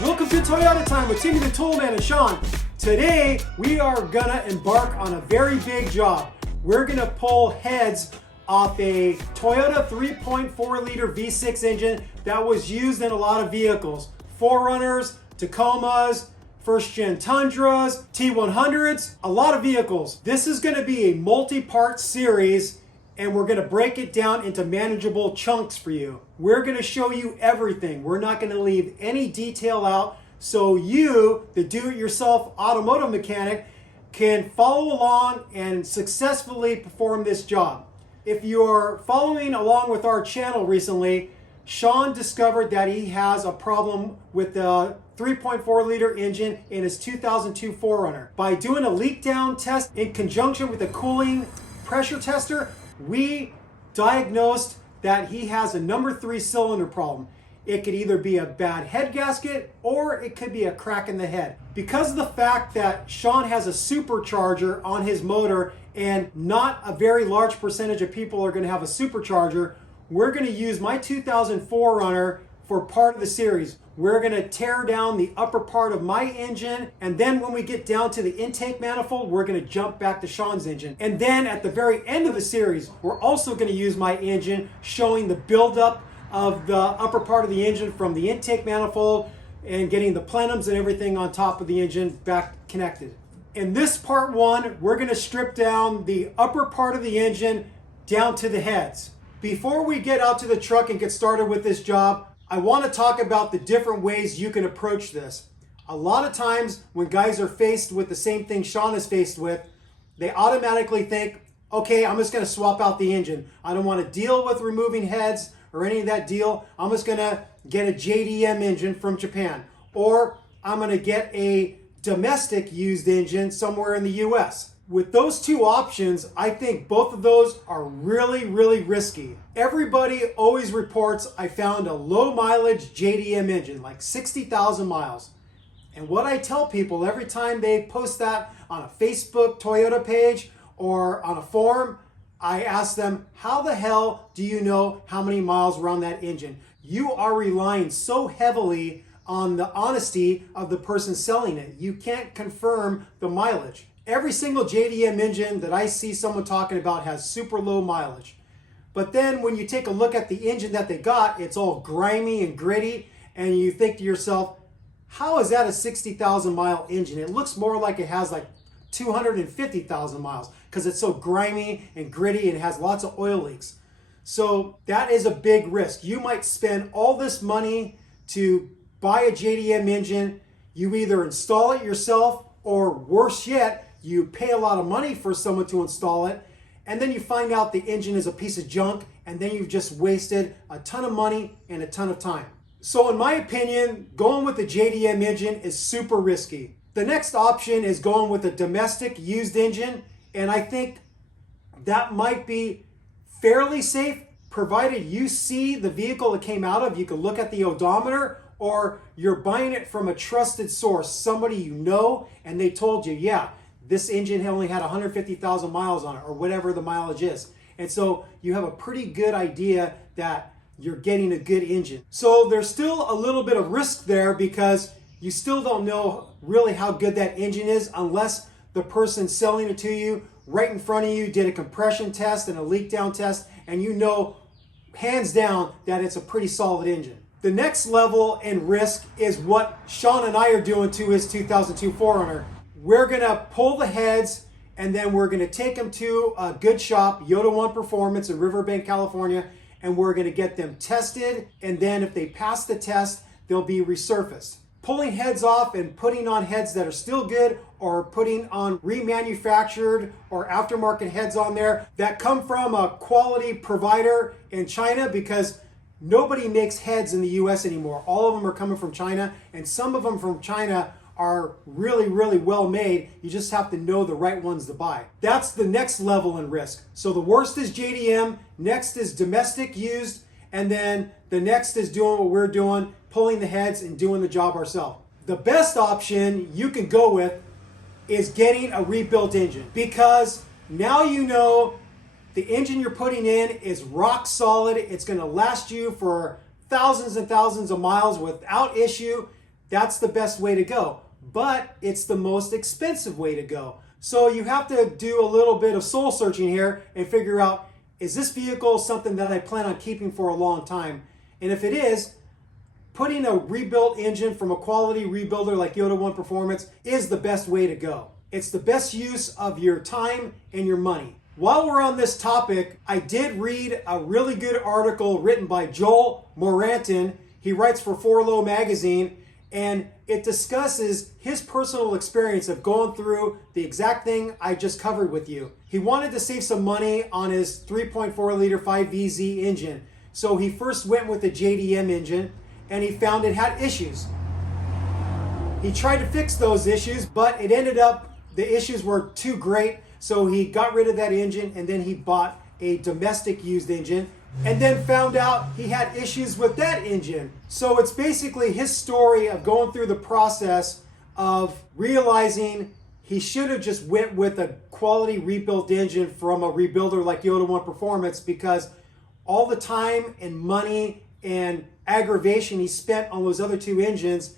Welcome to Toyota Time with Timmy the Toolman and Sean. Today we are gonna embark on a very big job. We're gonna pull heads off a Toyota 3.4 liter V6 engine that was used in a lot of vehicles. 4Runners, Tacomas, first gen Tundras, T100s, a lot of vehicles. This is gonna be a multi-part series and we're gonna break it down into manageable chunks for you. We're gonna show you everything. We're not gonna leave any detail out so you, the do-it-yourself automotive mechanic, can follow along and successfully perform this job. If you're following along with our channel recently, Sean discovered that he has a problem with the 3.4 liter engine in his 2002 4Runner. By doing a leak down test in conjunction with a cooling pressure tester, we diagnosed that he has a number 3 cylinder problem. It could either be a bad head gasket or it could be a crack in the head. Because of the fact that Sean has a supercharger on his motor and not a very large percentage of people are going to have a supercharger, we're going to use my 2004 Runner for part of the series. We're going to tear down the upper part of my engine, and then when we get down to the intake manifold, we're going to jump back to Sean's engine. And then at the very end of the series, we're also going to use my engine, showing the buildup of the upper part of the engine from the intake manifold and getting the plenums and everything on top of the engine back connected. In this part 1, we're going to strip down the upper part of the engine down to the heads. Before we get out to the truck and get started with this job, I want to talk about the different ways you can approach this. A lot of times when guys are faced with the same thing Sean is faced with, they automatically think, okay, I'm just going to swap out the engine. I don't want to deal with removing heads or any of that deal. I'm just going to get a JDM engine from Japan. Or I'm going to get a domestic used engine somewhere in the US. With those two options, I think both of those are really, really risky. Everybody always reports, I found a low mileage JDM engine, like 60,000 miles. And what I tell people every time they post that on a Facebook Toyota page or on a forum, I ask them, how the hell do you know how many miles were on that engine? You are relying so heavily on the honesty of the person selling it. You can't confirm the mileage. Every single JDM engine that I see someone talking about has super low mileage. But then when you take a look at the engine that they got, it's all grimy and gritty, and you think to yourself, how is that a 60,000 mile engine? It looks more like it has like 250,000 miles because it's so grimy and gritty and it has lots of oil leaks. So that is a big risk. You might spend all this money to buy a JDM engine. You either install it yourself, or worse yet, you pay a lot of money for someone to install it, and then you find out the engine is a piece of junk, and then you've just wasted a ton of money and a ton of time. So in my opinion, going with the JDM engine is super risky. The next option is going with a domestic used engine, and I think that might be fairly safe, provided you see the vehicle it came out of. You can look at the odometer, or you're buying it from a trusted source, somebody you know, and they told you, yeah, this engine only had 150,000 miles on it, or whatever the mileage is. And so you have a pretty good idea that you're getting a good engine. So there's still a little bit of risk there because you still don't know really how good that engine is unless the person selling it to you right in front of you did a compression test and a leak down test, and you know hands down that it's a pretty solid engine. The next level in risk is what Sean and I are doing to his 2002 4Runner. We're gonna pull the heads and then we're gonna take them to a good shop, Yoda One Performance in Riverbank, California, and we're gonna get them tested, and then if they pass the test, they'll be resurfaced. Pulling heads off and putting on heads that are still good, or putting on remanufactured or aftermarket heads on there that come from a quality provider in China, because nobody makes heads in the US anymore. All of them are coming from China, and some of them from China are really, really well made. You just have to know the right ones to buy. That's the next level in risk. So the worst is JDM, next is domestic used, and then the next is doing what we're doing, pulling the heads and doing the job ourselves. The best option you can go with is getting a rebuilt engine, because now you know the engine you're putting in is rock solid. It's going to last you for thousands and thousands of miles without issue. that's the best way to go. But it's the most expensive way to go. So you have to do a little bit of soul searching here and figure out, is this vehicle something that I plan on keeping for a long time? And if it is, putting a rebuilt engine from a quality rebuilder like Yoda One Performance is the best way to go. It's the best use of your time and your money. While we're on this topic, I did read a really good article written by Joel Moranton. He writes for 4Low magazine, and it discusses his personal experience of going through the exact thing I just covered with you. He wanted to save some money on his 3.4 liter 5VZ engine. So he first went with the JDM engine, and he found it had issues. He tried to fix those issues, but it ended up, the issues were too great. So he got rid of that engine, and then he bought a domestic used engine, and then found out he had issues with that engine. So it's basically his story of going through the process of realizing he should have just went with a quality rebuilt engine from a rebuilder like Yoda One Performance, because all the time and money and aggravation he spent on those other two engines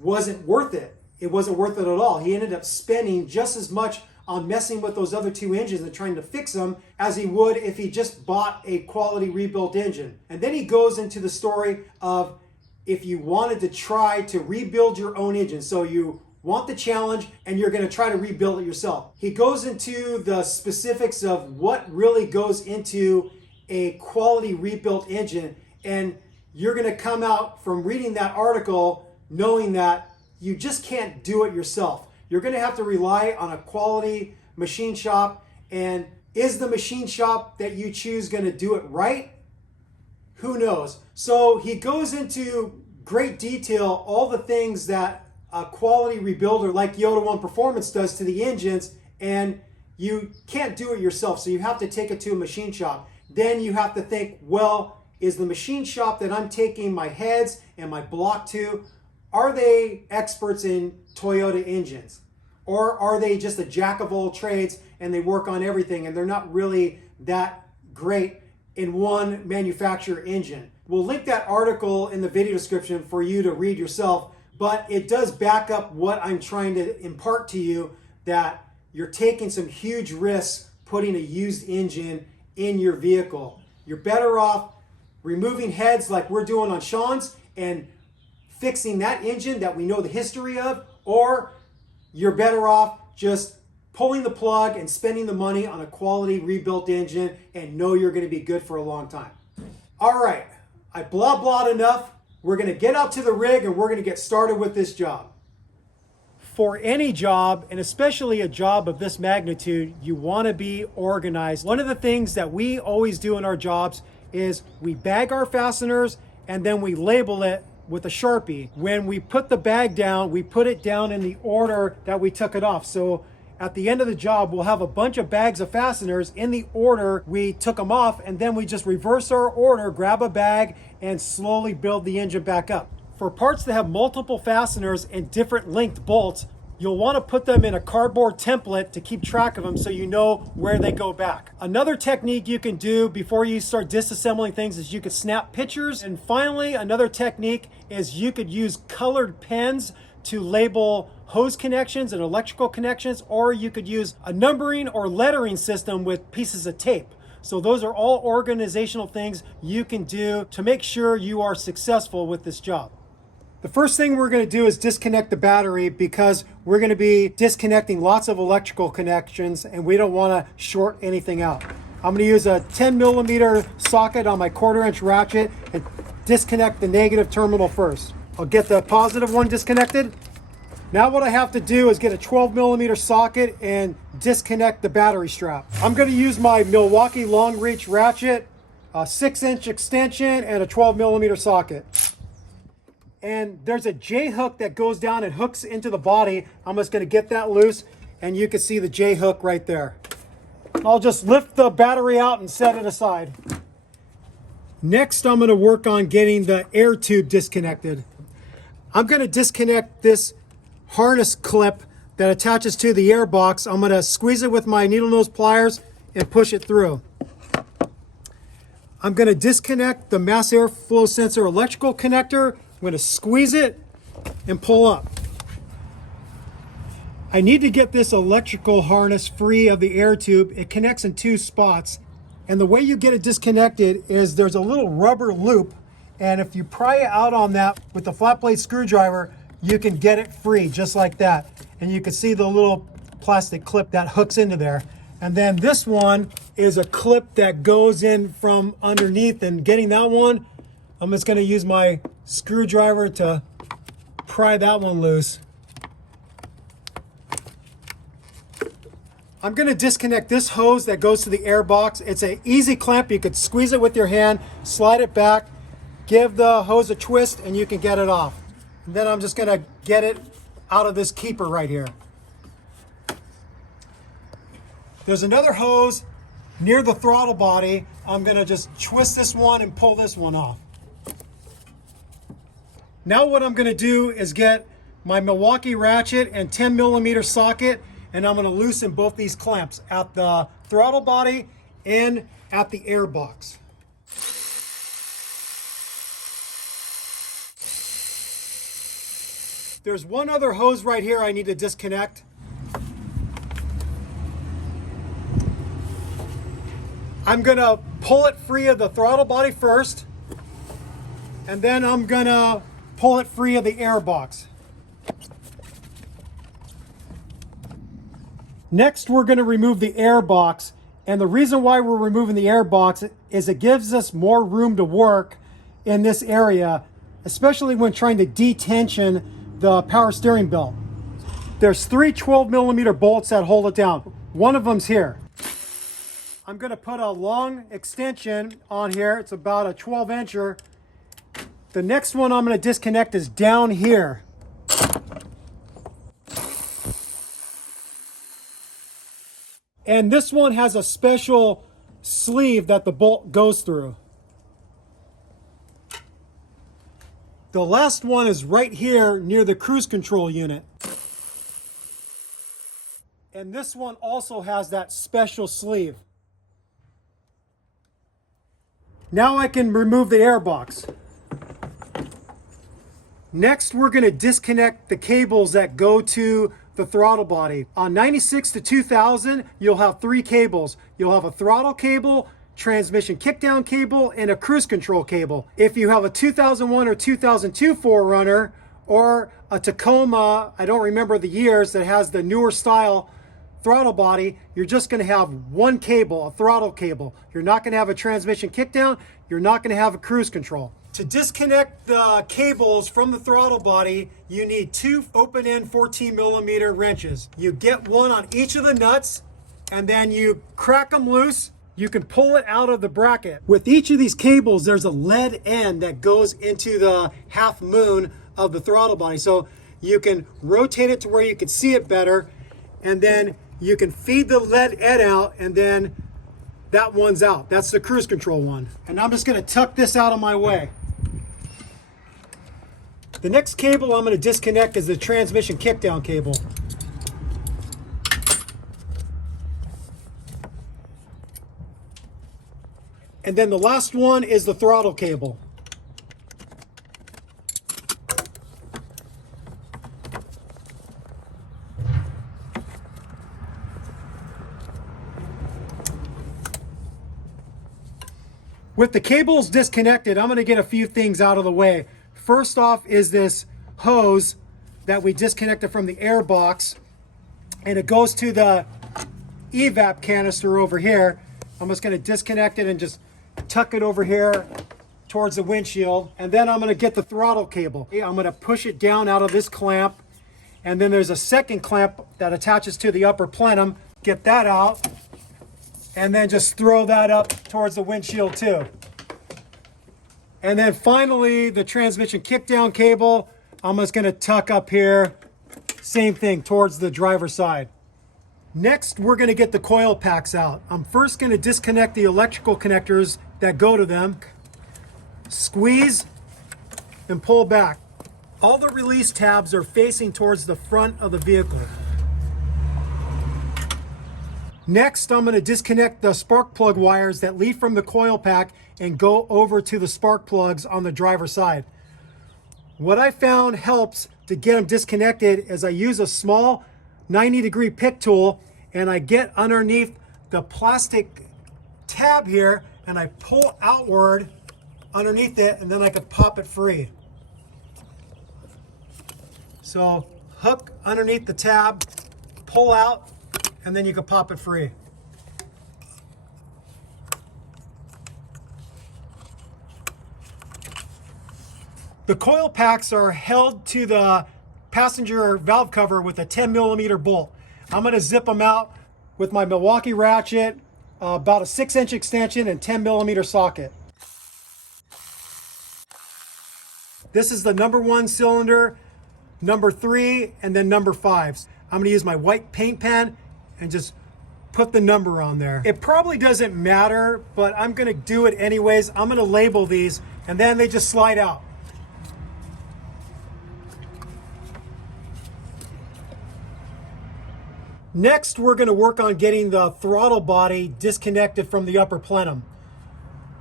wasn't worth it. It wasn't worth it at all. He ended up spending just as much on messing with those other two engines and trying to fix them as he would if he just bought a quality rebuilt engine. And then he goes into the story of if you wanted to try to rebuild your own engine. So you want the challenge and you're going to try to rebuild it yourself. He goes into the specifics of what really goes into a quality rebuilt engine, and you're going to come out from reading that article knowing that you just can't do it yourself. You're going to have to rely on a quality machine shop. And is the machine shop that you choose going to do it right? Who knows? So he goes into great detail all the things that a quality rebuilder like Yoda One Performance does to the engines, and you can't do it yourself. So you have to take it to a machine shop. Then you have to think, well, is the machine shop that I'm taking my heads and my block to, are they experts in Toyota engines? Or are they just a jack of all trades and they work on everything and they're not really that great in one manufacturer engine? We'll link that article in the video description for you to read yourself, but it does back up what I'm trying to impart to you, that you're taking some huge risks putting a used engine in your vehicle. You're better off removing heads like we're doing on Sean's and fixing that engine that we know the history of, or you're better off just pulling the plug and spending the money on a quality rebuilt engine and know you're going to be good for a long time. All right, I blah-blahed enough. We're going to get out to the rig and we're going to get started with this job. For any job, and especially a job of this magnitude, you want to be organized. One of the things that we always do in our jobs is we bag our fasteners and then we label it with a Sharpie. When we put the bag down, we put it down in the order that we took it off. So at the end of the job, we'll have a bunch of bags of fasteners in the order we took them off, and then we just reverse our order, grab a bag, and slowly build the engine back up. For parts that have multiple fasteners and different length bolts, you'll want to put them in a cardboard template to keep track of them so you know where they go back. Another technique you can do before you start disassembling things is you could snap pictures. And finally, another technique is you could use colored pens to label hose connections and electrical connections, or you could use a numbering or lettering system with pieces of tape. So those are all organizational things you can do to make sure you are successful with this job. The first thing we're going to do is disconnect the battery, because we're going to be disconnecting lots of electrical connections and we don't want to short anything out. I'm going to use a 10mm socket on my 1/4" ratchet and disconnect the negative terminal first. I'll get the positive one disconnected. Now what I have to do is get a 12mm socket and disconnect the battery strap. I'm going to use my Milwaukee long reach ratchet, a 6-inch extension, and a 12mm socket. And there's a J-hook that goes down and hooks into the body. I'm just going to get that loose, and you can see the J-hook right there. I'll just lift the battery out and set it aside. Next, I'm going to work on getting the air tube disconnected. I'm going to disconnect this harness clip that attaches to the air box. I'm going to squeeze it with my needle nose pliers and push it through. I'm going to disconnect the mass airflow sensor electrical connector. I'm going to squeeze it and pull up. I need to get this electrical harness free of the air tube. It connects in two spots. And the way you get it disconnected is there's a little rubber loop. And if you pry it out on that with the flat blade screwdriver, you can get it free just like that. And you can see the little plastic clip that hooks into there. And then this one is a clip that goes in from underneath, and getting that one, I'm just gonna use my screwdriver to pry that one loose. I'm gonna disconnect this hose that goes to the air box. It's an easy clamp. You could squeeze it with your hand, slide it back, give the hose a twist, and you can get it off. And then I'm just gonna get it out of this keeper right here. There's another hose near the throttle body. I'm gonna just twist this one and pull this one off. Now what I'm gonna do is get my Milwaukee ratchet and 10mm socket, and I'm gonna loosen both these clamps at the throttle body and at the air box. There's one other hose right here I need to disconnect. I'm gonna pull it free of the throttle body first, and then I'm gonna pull it free of the air box. Next, we're gonna remove the air box. And the reason why we're removing the air box is it gives us more room to work in this area, especially when trying to detension the power steering belt. There's three 12mm bolts that hold it down. One of them's here. I'm gonna put a long extension on here. It's about a 12-incher. The next one I'm gonna disconnect is down here. And this one has a special sleeve that the bolt goes through. The last one is right here near the cruise control unit. And this one also has that special sleeve. Now I can remove the air box. Next, we're going to disconnect the cables that go to the throttle body. On 96 to 2000, you'll have three cables. You'll have a throttle cable, transmission kickdown cable, and a cruise control cable. If you have a 2001 or 2002 4Runner or a Tacoma, I don't remember the years, that has the newer style throttle body, you're just going to have one cable, a throttle cable. You're not going to have a transmission kickdown. You're not going to have a cruise control. To disconnect the cables from the throttle body, you need two open-end 14mm wrenches. You get one on each of the nuts, and then you crack them loose. You can pull it out of the bracket. With each of these cables, there's a lead end that goes into the half moon of the throttle body. So you can rotate it to where you can see it better, and then you can feed the lead end out, and then that one's out. That's the cruise control one. And I'm just gonna tuck this out of my way. The next cable I'm gonna disconnect is the transmission kickdown cable. And then the last one is the throttle cable. With the cables disconnected, I'm gonna get a few things out of the way. First off is this hose that we disconnected from the air box, and it goes to the evap canister over here. I'm just gonna disconnect it and just tuck it over here towards the windshield. And then I'm gonna get the throttle cable. I'm gonna push it down out of this clamp, and then there's a second clamp that attaches to the upper plenum. Get that out, and then just throw that up towards the windshield too. And then finally, the transmission kickdown cable, I'm just gonna tuck up here, same thing, towards the driver's side. Next, we're gonna get the coil packs out. I'm first gonna disconnect the electrical connectors that go to them, squeeze, and pull back. All the release tabs are facing towards the front of the vehicle. Next, I'm gonna disconnect the spark plug wires that lead from the coil pack and go over to the spark plugs on the driver's side. What I found helps to get them disconnected is I use a small 90-degree pick tool and I get underneath the plastic tab here and I pull outward underneath it, and then I can pop it free. So hook underneath the tab, pull out, and then you can pop it free. The coil packs are held to the passenger valve cover with a 10mm bolt. I'm going to zip them out with my Milwaukee ratchet, about a 6-inch extension and 10mm socket. This is the number 1 cylinder, number 3, and then number 5. I'm going to use my white paint pen and just put the number on there. It probably doesn't matter, but I'm going to do it anyways. I'm going to label these, and then they just slide out. Next, we're going to work on getting the throttle body disconnected from the upper plenum.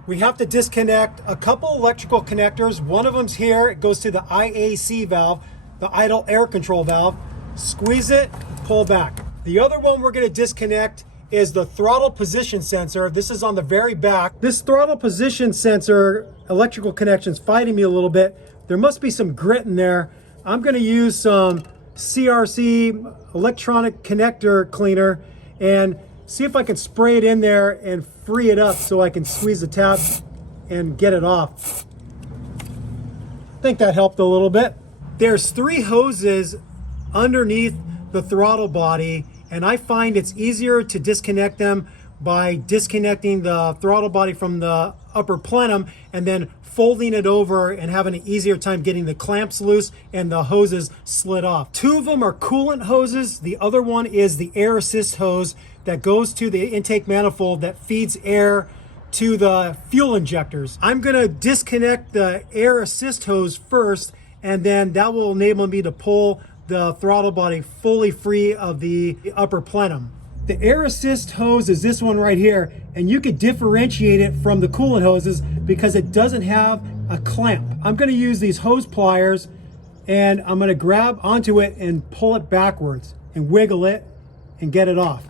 We have to disconnect a couple electrical connectors. One of them's here. It goes to the IAC valve, the idle air control valve. Squeeze it, pull back. The other one we're going to disconnect is the throttle position sensor. This is on the very back. This throttle position sensor electrical connection's fighting me a little bit. There must be some grit in there. I'm going to use some CRC electronic connector cleaner and see if I can spray it in there and free it up so I can squeeze the tab and get it off. I think that helped a little bit. There's 3 hoses underneath the throttle body, and I find it's easier to disconnect them by disconnecting the throttle body from the upper plenum and then folding it over and having an easier time getting the clamps loose and the hoses slid off. 2 of them are coolant hoses. The other one is the air assist hose that goes to the intake manifold that feeds air to the fuel injectors. I'm gonna disconnect the air assist hose first, and then that will enable me to pull the throttle body fully free of the upper plenum. The air assist hose is this one right here, and you could differentiate it from the coolant hoses because it doesn't have a clamp. I'm going to use these hose pliers, and I'm going to grab onto it and pull it backwards and wiggle it and get it off.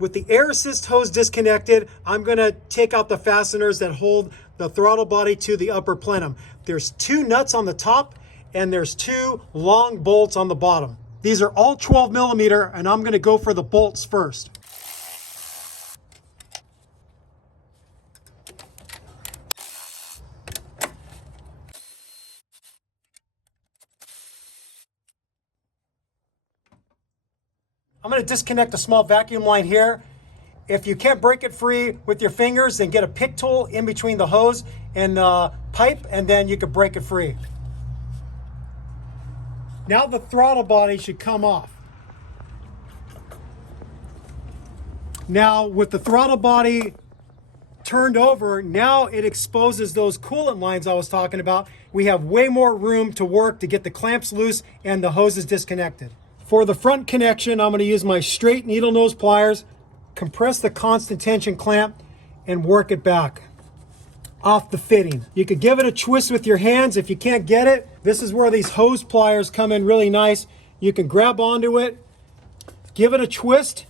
With the air assist hose disconnected, I'm going to take out the fasteners that hold the throttle body to the upper plenum. There's 2 nuts on the top and there's 2 long bolts on the bottom. These are all 12mm, and I'm going to go for the bolts first. I'm going to disconnect a small vacuum line here. If you can't break it free with your fingers, then get a pick tool in between the hose and the pipe, and then you can break it free. Now the throttle body should come off. Now with the throttle body turned over, now it exposes those coolant lines I was talking about. We have way more room to work to get the clamps loose and the hoses disconnected. For the front connection, I'm going to use my straight needle nose pliers, compress the constant tension clamp, and work it back off the fitting. You could give it a twist with your hands if you can't get it. This is where these hose pliers come in really nice. You can grab onto it, give it a twist,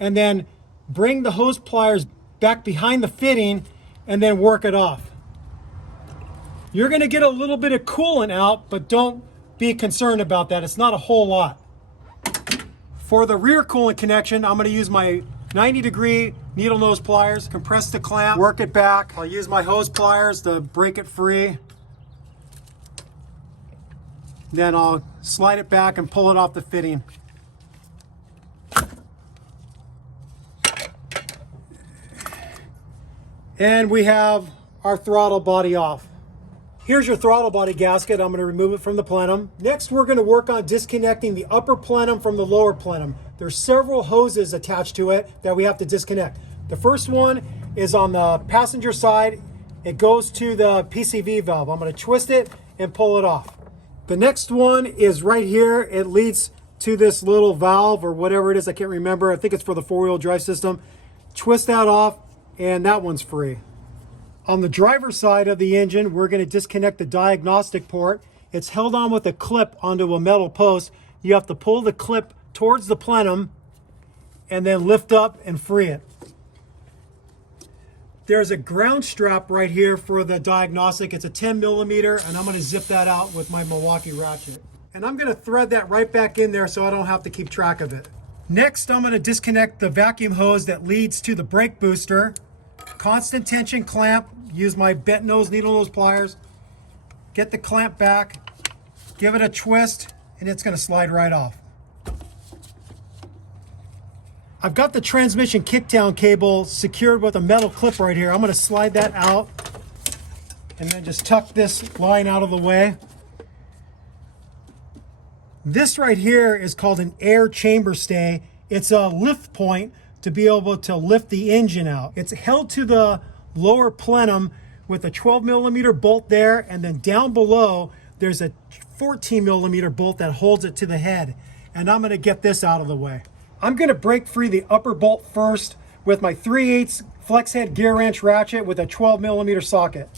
and then bring the hose pliers back behind the fitting and then work it off. You're going to get a little bit of coolant out, but don't be concerned about that. It's not a whole lot. For the rear coolant connection, I'm going to use my 90-degree needle nose pliers, compress the clamp, work it back. I'll use my hose pliers to break it free. Then I'll slide it back and pull it off the fitting. And we have our throttle body off. Here's your throttle body gasket. I'm going to remove it from the plenum. Next, we're going to work on disconnecting the upper plenum from the lower plenum. There's several hoses attached to it that we have to disconnect. The first one is on the passenger side. It goes to the PCV valve. I'm going to twist it and pull it off. The next one is right here. It leads to this little valve or whatever it is. I can't remember. I think it's for the 4-wheel drive system. Twist that off, and that one's free. On the driver's side of the engine, we're going to disconnect the diagnostic port. It's held on with a clip onto a metal post. You have to pull the clip towards the plenum and then lift up and free it. There's a ground strap right here for the diagnostic. It's a 10 millimeter, and I'm going to zip that out with my Milwaukee ratchet. And I'm going to thread that right back in there so I don't have to keep track of it. Next, I'm going to disconnect the vacuum hose that leads to the brake booster. Constant tension clamp. Use my bent nose, needle nose pliers. Get the clamp back, give it a twist, and it's going to slide right off. I've got the transmission kickdown cable secured with a metal clip right here. I'm going to slide that out and then just tuck this line out of the way. This right here is called an air chamber stay. It's a lift point to be able to lift the engine out. It's held to the lower plenum with a 12 millimeter bolt there, and then down below there's a 14 millimeter bolt that holds it to the head. And I'm going to get this out of the way. I'm going to break free the upper bolt first with my 3/8 flex head gear wrench ratchet with a 12 millimeter socket.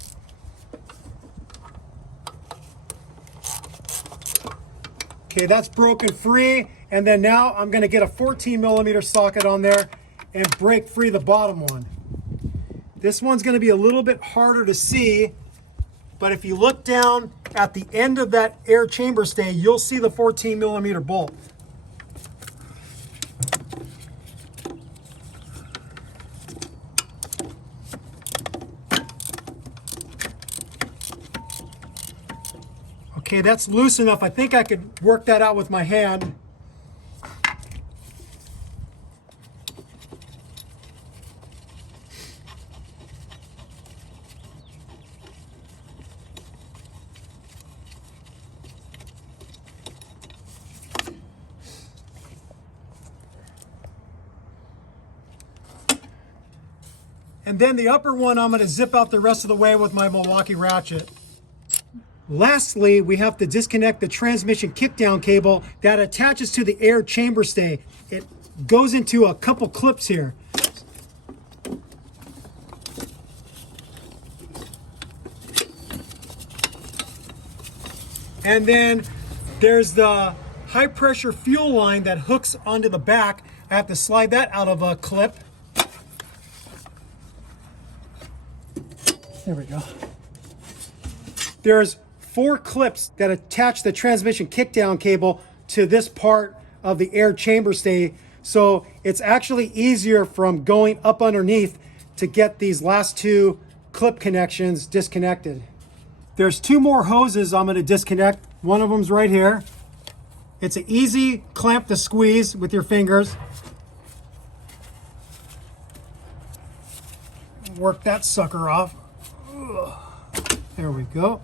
Okay, that's broken free, and then now I'm going to get a 14 millimeter socket on there and break free the bottom one. This one's going to be a little bit harder to see, but if you look down at the end of that air chamber stay, you'll see the 14 millimeter bolt. Okay, that's loose enough. I think I could work that out with my hand. And then the upper one, I'm going to zip out the rest of the way with my Milwaukee ratchet. Lastly, we have to disconnect the transmission kickdown cable that attaches to the air chamber stay. It goes into a couple clips here. And then there's the high pressure fuel line that hooks onto the back. I have to slide that out of a clip. There we go. There's 4 clips that attach the transmission kickdown cable to this part of the air chamber stay. So it's actually easier from going up underneath to get these last 2 clip connections disconnected. There's 2 more hoses I'm going to disconnect. One of them's right here. It's an easy clamp to squeeze with your fingers. Work that sucker off. There we go.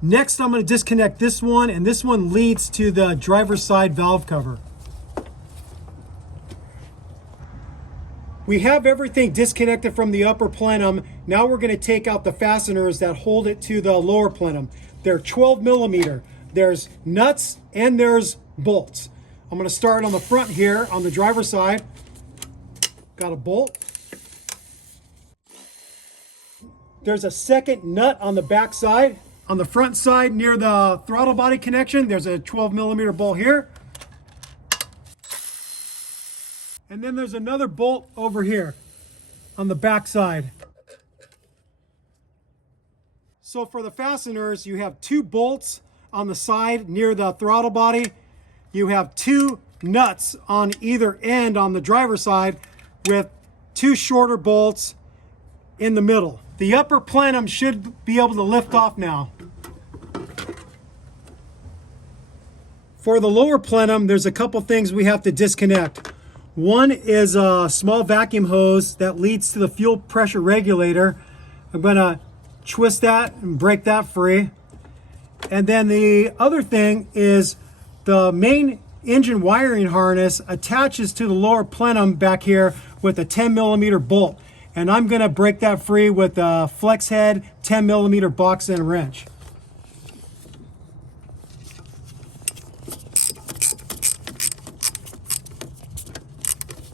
Next, I'm going to disconnect this one, and this one leads to the driver's side valve cover. We have everything disconnected from the upper plenum. Now we're going to take out the fasteners that hold it to the lower plenum. They're 12 millimeter. There's nuts and there's bolts. I'm going to start on the front here on the driver's side. Got a bolt. There's a second nut on the back side. On the front side near the throttle body connection, there's a 12 millimeter bolt here. And then there's another bolt over here on the back side. So for the fasteners, you have 2 bolts on the side near the throttle body. You have 2 nuts on either end on the driver's side with 2 shorter bolts in the middle. The upper plenum should be able to lift off now. For the lower plenum, there's a couple things we have to disconnect. One is a small vacuum hose that leads to the fuel pressure regulator. I'm going to twist that and break that free. And then the other thing is the main engine wiring harness attaches to the lower plenum back here with a 10 millimeter bolt. And I'm going to break that free with a flex head 10 millimeter box end wrench.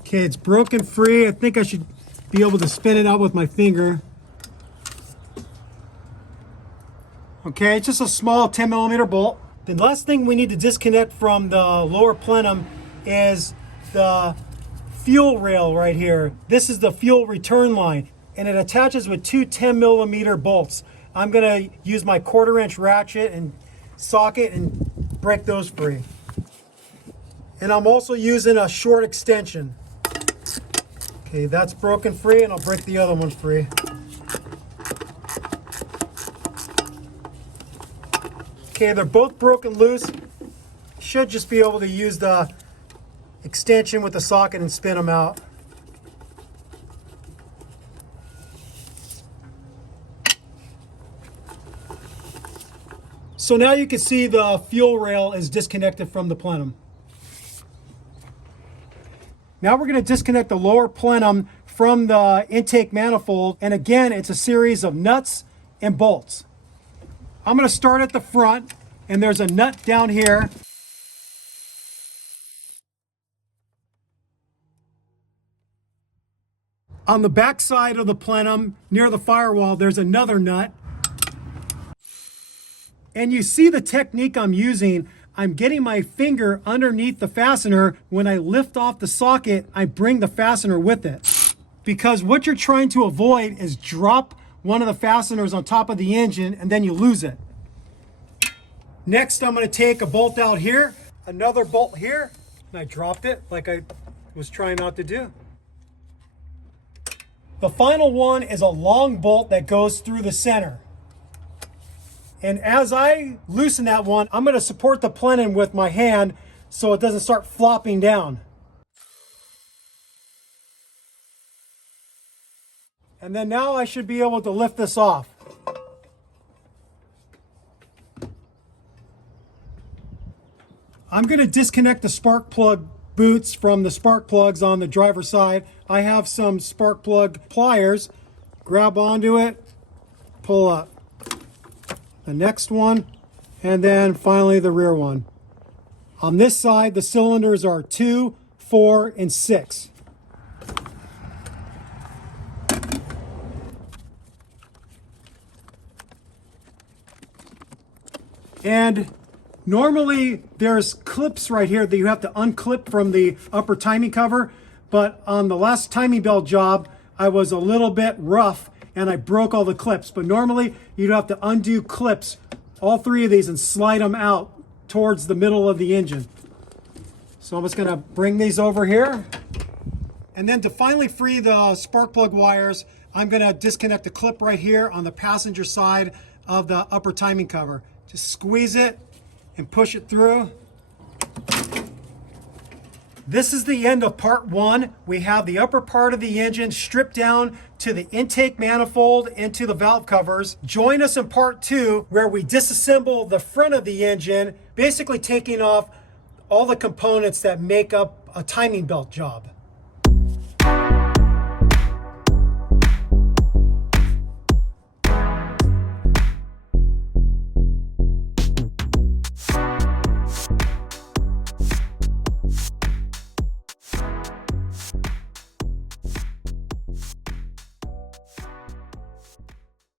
Okay, it's broken free. I think I should be able to spin it out with my finger. Okay, it's just a small 10mm bolt. The last thing we need to disconnect from the lower plenum is the fuel rail right here. This is the fuel return line, and it attaches with two 10mm bolts. I'm gonna use my 1/4" ratchet and socket and break those free. And I'm also using a short extension. Okay, that's broken free, and I'll break the other one free. Okay, they're both broken loose. Should just be able to use the extension with the socket and spin them out. So now you can see the fuel rail is disconnected from the plenum. Now we're going to disconnect the lower plenum from the intake manifold, and again it's a series of nuts and bolts. I'm going to start at the front, and there's a nut down here. On the back side of the plenum, near the firewall, there's another nut. And you see the technique I'm using. I'm getting my finger underneath the fastener. When I lift off the socket, I bring the fastener with it. Because what you're trying to avoid is drop one of the fasteners on top of the engine and then you lose it. Next, I'm going to take a bolt out here, another bolt here, and I dropped it like I was trying not to do. The final one is a long bolt that goes through the center. And as I loosen that one, I'm going to support the plenum with my hand so it doesn't start flopping down. And then now I should be able to lift this off. I'm going to disconnect the spark plug boots from the spark plugs on the driver's side. I have some spark plug pliers. Grab onto it, pull up the next one, and then finally the rear one. On this side, the cylinders are 2, 4, and 6. And normally there's clips right here that you have to unclip from the upper timing cover, but on the last timing belt job, I was a little bit rough and I broke all the clips. But normally you'd have to undo clips, all 3 of these, and slide them out towards the middle of the engine. So I'm just gonna bring these over here. And then to finally free the spark plug wires, I'm gonna disconnect the clip right here on the passenger side of the upper timing cover. Just squeeze it and push it through. This is the end of part 1. We have the upper part of the engine stripped down to the intake manifold and to the valve covers. Join us in part 2 where we disassemble the front of the engine, basically taking off all the components that make up a timing belt job.